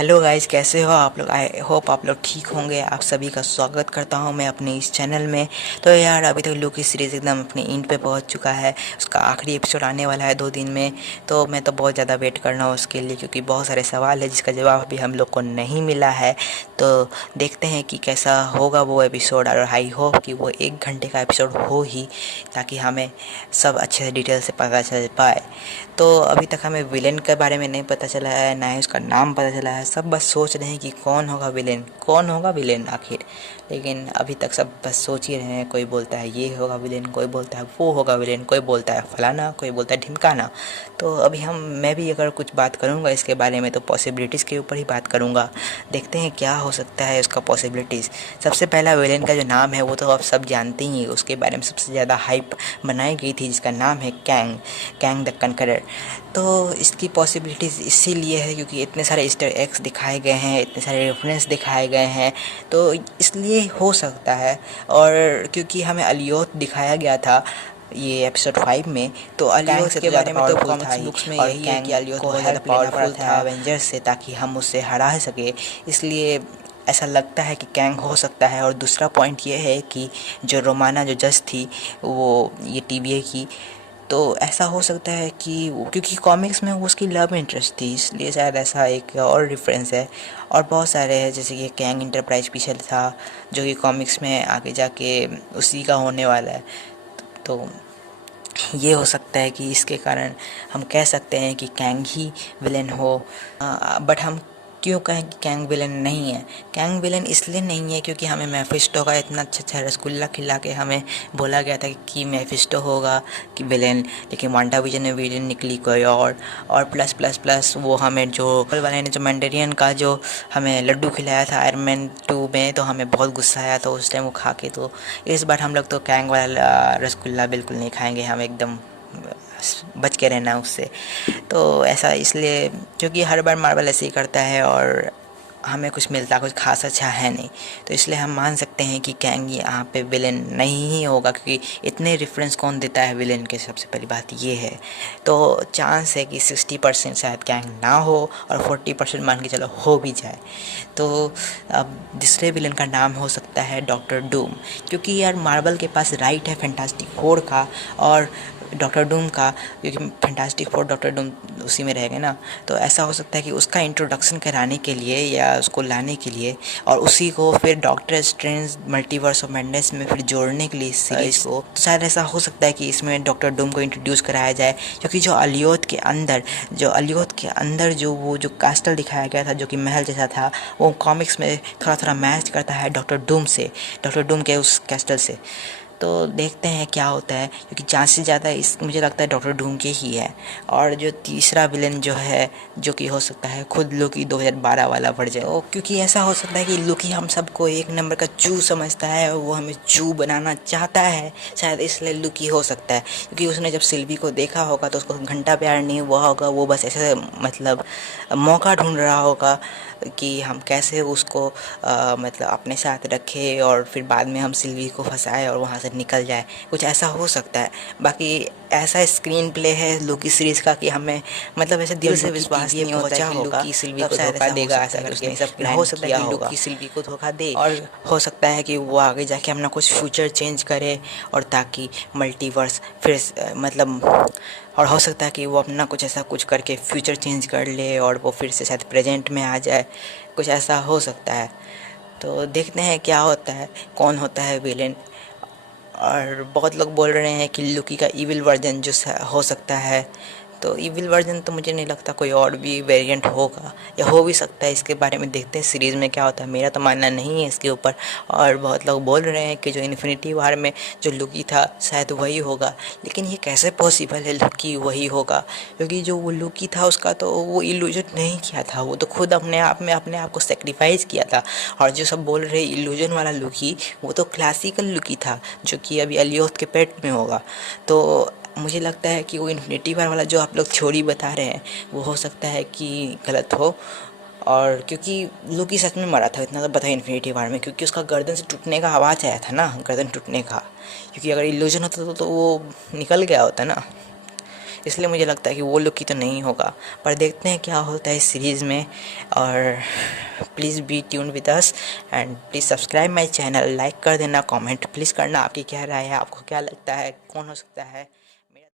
Hello guys, कैसे हो आप लोग। आई होप आप लोग ठीक होंगे। आप सभी का स्वागत करता हूं मैं अपने इस चैनल में। तो यार, अभी तक लोकी सीरीज़ एकदम अपने एंड पे पहुंच चुका है। उसका आखिरी एपिसोड आने वाला है 2 दिन में। तो मैं तो बहुत ज़्यादा वेट कर रहा हूँ उसके लिए, क्योंकि बहुत सारे सवाल है जिसका जवाब अभी हम लोग को नहीं मिला है। तो देखते हैं कि कैसा होगा वो एपिसोड, और आई होप कि वो 1 घंटे का एपिसोड हो ही, ताकि हमें सब अच्छे से डिटेल से पता चल पाए। तो अभी तक हमें विलेन के बारे में नहीं पता चला है, ना ही उसका नाम पता चला है। सब बस सोच रहे हैं कि कौन होगा विलेन, कौन होगा विलेन आखिर। लेकिन अभी तक सब बस सोच ही रहे हैं। कोई बोलता है ये होगा विलेन, कोई बोलता है वो होगा विलेन, कोई बोलता है फलाना, कोई बोलता है ढिमकाना। तो अभी मैं भी अगर कुछ बात करूँगा इसके बारे में तो पॉसिबिलिटीज़ के ऊपर ही बात करूँगा। देखते हैं क्या हो सकता है उसका पॉसिबिलिटीज़। सबसे पहला विलेन का जो नाम है वो तो आप सब जानते ही हैं। उसके बारे में सबसे ज़्यादा हाइप बनाई गई थी, जिसका नाम है कैंग, कैंग द कनकरर। तो इसकी पॉसिबिलिटीज़ इसीलिए है क्योंकि इतने सारे ईस्टर एग्स दिखाए गए हैं, इतने सारे रेफरेंस दिखाए गए हैं, तो इसलिए हो सकता है। और क्योंकि हमें अलियोथ दिखाया गया था ये एपिसोड 5 में, तो अलियोथ के बारे में तो कॉमिक्स बुक्स में यही है कि अलियोथ बहुत ज़्यादा पावरफुल था एवेंजर्स से, ताकि हम उससे हरा सके। इसलिए ऐसा लगता है कि कैंग हो सकता है। और दूसरा पॉइंट ये है कि जो रोमाना जो जज थी, वो ये टीवीए की, तो ऐसा हो सकता है कि क्योंकि कॉमिक्स में वो उसकी लव इंटरेस्ट थी, इसलिए शायद ऐसा एक और रेफरेंस है। और बहुत सारे हैं, जैसे कि कैंग इंटरप्राइज पीछे था, जो कि कॉमिक्स में आगे जाके उसी का होने वाला है। तो ये हो सकता है कि इसके कारण हम कह सकते हैं कि कैंग ही विलेन हो। बट हम क्यों कहें कि कैंग विलेन नहीं है। कैंग विलेन इसलिए नहीं है क्योंकि हमें मेफिस्टो का इतना अच्छा अच्छा रसगुल्ला खिला के हमें बोला गया था कि मेफिस्टो होगा कि विलेन, लेकिन वांडाविजन में विलेन निकली कोई और प्लस प्लस प्लस वो हमें जो कल वाले ने जो मैंडेरियन का जो हमें लड्डू खिलाया था आयरन मैन 2 में, तो हमें बहुत गुस्सा आया था उस टाइम वो खा के। तो इस बार हम लोग तो कैंग वाला रसगुल्ला बिल्कुल नहीं खाएंगे, हम एकदम बच के रहना उससे। तो ऐसा इसलिए क्योंकि हर बार मार्वल ऐसे ही करता है और हमें कुछ मिलता कुछ खास अच्छा है नहीं। तो इसलिए हम मान सकते हैं कि कैंग यहाँ पे विलेन नहीं ही होगा, क्योंकि इतने रेफरेंस कौन देता है विलेन के, सबसे पहली बात ये है। तो चांस है कि 60% शायद कैंग ना हो और 40% मान के चलो हो भी जाए। तो अब दूसरे विलेन का नाम हो सकता है डॉक्टर डूम, क्योंकि यार मार्वल के पास राइट है फैंटास्टिक फोर का और डॉक्टर डूम का, क्योंकि फैंटास्टिक फोर डॉक्टर डूम उसी में रहेगा ना। तो ऐसा हो सकता है कि उसका इंट्रोडक्शन कराने के लिए या उसको लाने के लिए, और उसी को फिर doctor strange multiverse of madness में फिर जोड़ने के लिए इस सीरीज को, तो शायद ऐसा हो सकता है कि इसमें डॉक्टर डूम को इंट्रोड्यूस कराया जाए। क्योंकि जो अलियोथ के अंदर जो वो जो कैस्टल दिखाया गया था, जो कि महल जैसा था, वो कॉमिक्स में थोड़ा थोड़ा मैच करता है डॉक्टर डूम से, डॉक्टर डूम के उस कैस्टल से। तो देखते हैं क्या होता है, क्योंकि चांसेस ज़्यादा इस मुझे लगता है डॉक्टर डूम के ही है। और जो तीसरा विलन जो है, जो कि हो सकता है खुद लोकी 2012 वाला वर्जन हो, क्योंकि ऐसा हो सकता है कि लोकी हम सबको एक नंबर का चू समझता है और वो हमें चू बनाना चाहता है। शायद इसलिए लोकी हो सकता है, क्योंकि उसने जब सिल्वी को देखा होगा तो उसको घंटा प्यार नहीं हुआ होगा, वो बस ऐसे मतलब मौका ढूंढ रहा होगा कि हम कैसे उसको मतलब अपने साथ रखें और फिर बाद में हम सिल्वी को फंसाए और वहाँ से निकल जाए। कुछ ऐसा हो सकता है। बाकी ऐसा स्क्रीन प्ले है लोकी सीरीज़ का कि हमें मतलब ऐसे दिल से विश्वास नहीं होता है कि लोकी सिल्वी को धोखा देगा, ऐसा करके सब हो सकता है कि लोकी सिल्वी को धोखा दे, और हो सकता है कि वो आगे जाके अपना कुछ फ्यूचर चेंज करे, और ताकि मल्टीवर्स फिर मतलब, और हो सकता है कि वो अपना कुछ ऐसा कुछ करके फ्यूचर चेंज कर ले और वो फिर से शायद प्रेजेंट में आ जाए। कुछ ऐसा हो सकता है। तो देखते हैं क्या होता है, कौन होता है विलेन। और बहुत लोग बोल रहे हैं कि लुकी का इविल वर्जन जो हो सकता है। तो इविल वर्जन तो मुझे नहीं लगता, कोई और भी वेरिएंट होगा या हो भी सकता है। इसके बारे में देखते हैं सीरीज़ में क्या होता है। मेरा तो मानना नहीं है इसके ऊपर। और बहुत लोग बोल रहे हैं कि जो इन्फिनिटी वार में जो लुकी था शायद वही होगा, लेकिन ये कैसे पॉसिबल है लुकी वही होगा, क्योंकि जो वो लुकी था उसका तो वो इल्यूजन नहीं किया था, वो तो खुद अपने आप को सेक्रीफाइस किया था। और जो सब बोल रहे इल्यूजन वाला लुकी, वो तो क्लासिकल लुकी था, जो कि अभी अलियोथ के पेट में होगा। तो मुझे लगता है कि वो इन्फिनिटी वार वाला जो आप लोग थ्योरी बता रहे हैं वो हो सकता है कि गलत हो। और क्योंकि लोकी सच में मरा था, इतना तो पता है इन्फिनिटी वार में, क्योंकि उसका गर्दन से टूटने का आवाज़ आया था ना, गर्दन टूटने का। क्योंकि अगर इल्यूजन होता तो वो निकल गया होता ना। इसलिए मुझे लगता है कि वो लोग की तो नहीं होगा, पर देखते हैं क्या होता है इस सीरीज़ में। और please be tune with us and please subscribe my channel, like कर देना, कमेंट प्लीज़ करना आपकी क्या राय है, आपको क्या लगता है कौन हो सकता है